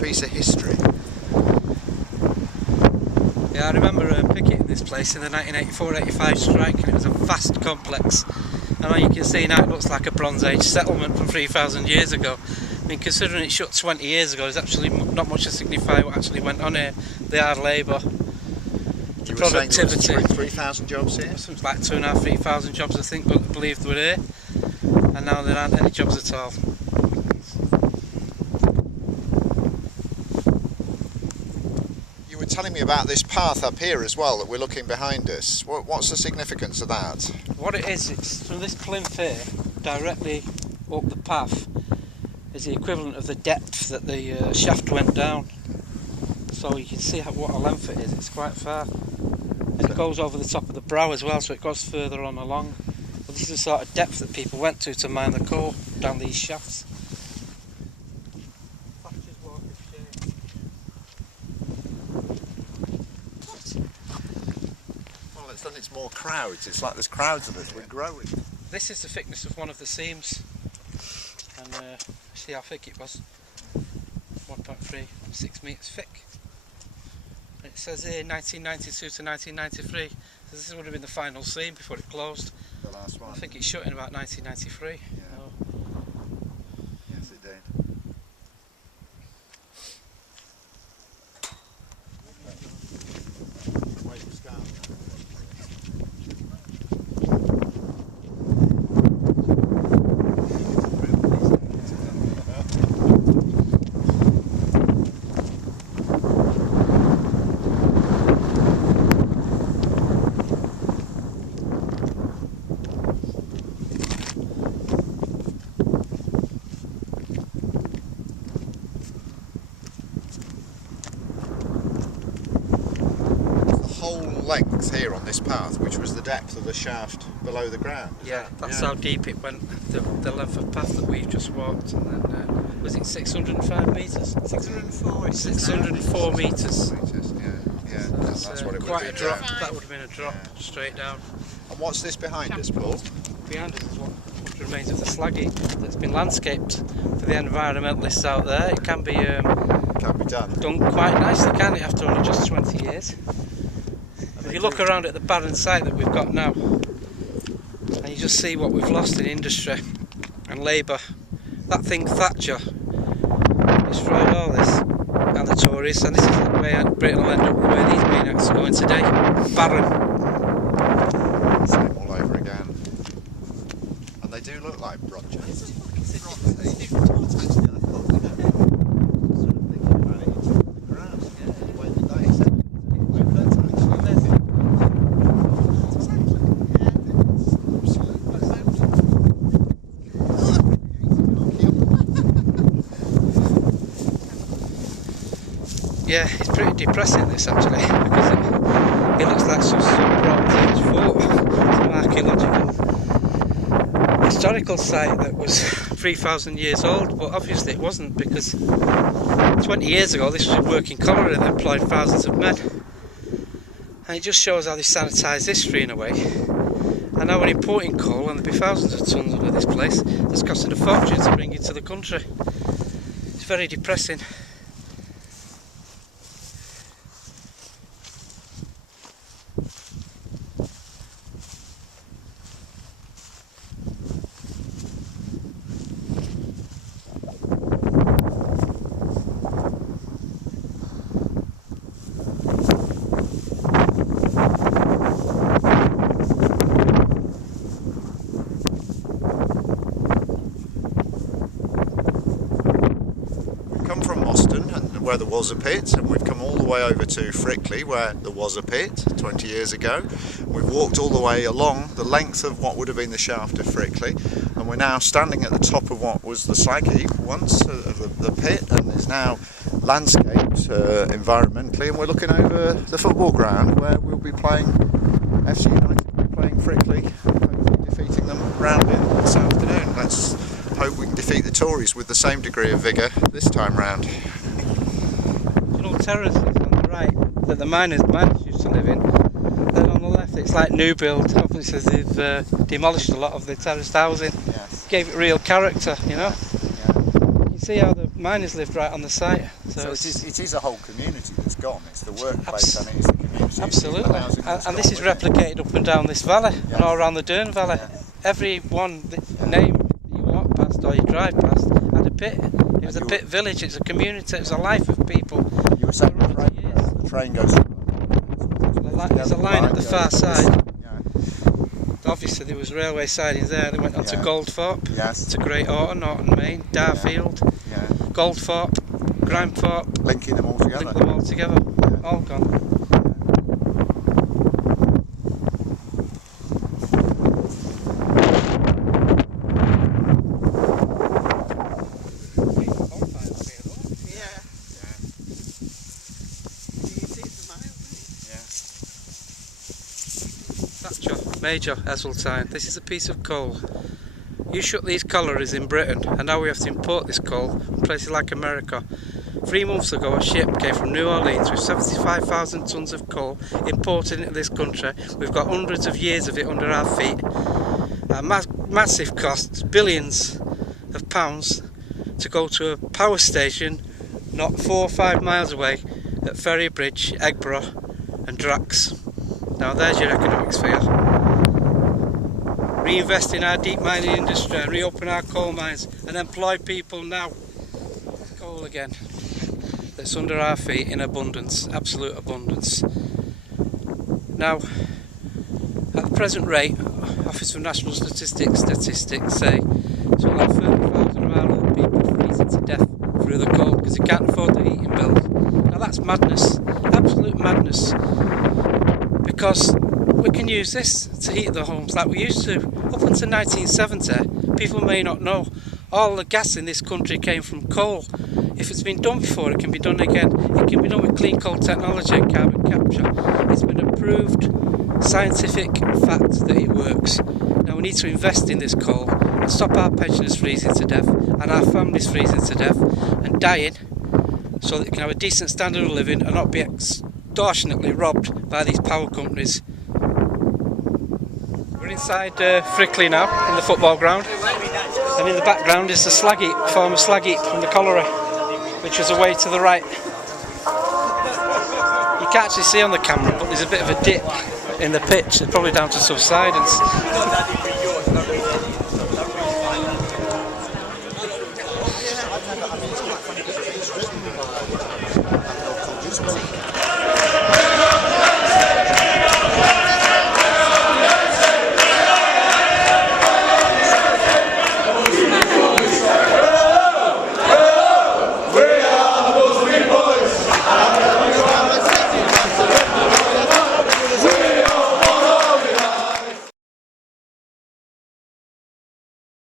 piece of history. Yeah, I remember picketing this place in the 1984-85 strike, and it was a vast complex. And you can see now it looks like a Bronze Age settlement from 3,000 years ago. I mean, considering it shut 20 years ago, there's actually not much to signify what actually went on here. The hard labour, the productivity. 3,000 jobs here? Something like 2,500 to 3,000 jobs, I think, believed were here. And now there aren't any jobs at all. You were telling me about this path up here as well that we're looking behind us. What's the significance of that? What it is, it's from this plinth here, directly up the path, is the equivalent of the depth that the shaft went down. So you can see what a length it is, it's quite far. And it goes over the top of the brow as well, so it goes further on along. But this is the sort of depth that people went to mine the coal down these shafts. Well, it's more crowds. It's like there's crowds of us. We're growing. This is the thickness of one of the seams. And see how thick it was. 1.36 metres thick. It says here 1992 to 1993. So this would have been the final seam before it closed. The last one. I think it shut in about 1993. Yeah. Oh. Yes, it did. Length here on this path, which was the depth of the shaft below the ground. Yeah, that's how deep it went, the length of path that we've just walked. And then, was it 605 metres? 604. 604 metres. Yeah, So that's what it would quite have a been. drop. That would have been a drop straight down. And what's this behind us, Paul? Behind us is what remains of the slag heap that's been landscaped for the environmentalists out there. It can be done quite nicely, can it, after only just 20 years? If you look around at the barren site that we've got now, and you just see what we've lost in industry and labour. That thing Thatcher destroyed all this, and the Tories, and this is the way Britain will end up the way these maniacs are going today. Barren. Same all over again. And they do look like projects. Yeah, it's pretty depressing this actually, because it looks like some Bronze Age fort, some archaeological historical site that was 3,000 years old, but obviously it wasn't, because 20 years ago this was a working colliery that employed thousands of men. And it just shows how they sanitised history in a way. And now we're importing coal, and there'll be thousands of tonnes under this place that's costed a fortune to bring into the country. It's very depressing. Where there was a pit, and we've come all the way over to Frickley where there was a pit 20 years ago. We've walked all the way along the length of what would have been the shaft of Frickley, and we're now standing at the top of what was the slag heap once of the pit, and is now landscaped environmentally, and we're looking over the football ground where we'll be playing FC United, playing Frickley, hopefully defeating them roundly this afternoon. Let's hope we can defeat the Tories with the same degree of vigour this time round. Terraces on the right that the miners used to live in. Then on the left it's like new build. Obviously they've demolished a lot of the terraced housing. Yes. Gave it real character, you know. Yeah. You see how the miners lived right on the site. So it is a whole community that's gone. It's the workplace and it is the community. Absolutely. And this is replicated up and down this valley, Yes. and all around the Dearne Valley. Yeah. Every one name you walk past or you drive past had a pit. It was a pit village, it's a community, it was a life of people. You were saying the train goes. There's a line at the far side. Yeah. Obviously there was railway sidings there. They went on to Goldthorpe, Yes. to Great Orton, Norton Main, Darfield, Yeah. Goldthorpe, Grimethorpe. Linking them all together. Link them all together. All gone. Major Heseltine. This is a piece of coal. You shut these collieries in Britain and now we have to import this coal from places like America. 3 months ago a ship came from New Orleans with 75,000 tonnes of coal imported into this country. We've got hundreds of years of it under our feet. Massive costs, billions of pounds to go to a power station not 4 or 5 miles away at Ferrybridge, Eggborough and Drax. Now there's your economics for you. Reinvest in our deep mining industry and reopen our coal mines and employ people now. Coal again. That's under our feet in abundance, absolute abundance. Now, at the present rate, Office for National Statistics say so like 30,000 of our old people freezing to death through the cold because they can't afford the heating bills. Now that's madness, absolute madness. Because we can use this to heat the homes like we used to. Up until 1970, people may not know, all the gas in this country came from coal. If it's been done before, it can be done again. It can be done with clean coal technology and carbon capture. It's been a proved scientific fact that it works. Now we need to invest in this coal and stop our pensioners freezing to death and our families freezing to death and dying so that they can have a decent standard of living and not be extortionately robbed by these power companies. We're inside Frickley now, in the football ground, and in the background is the slag heap, former slag heap from the colliery, which was away to the right. You can't actually see on the camera, but there's a bit of a dip in the pitch, it's probably down to subsidence.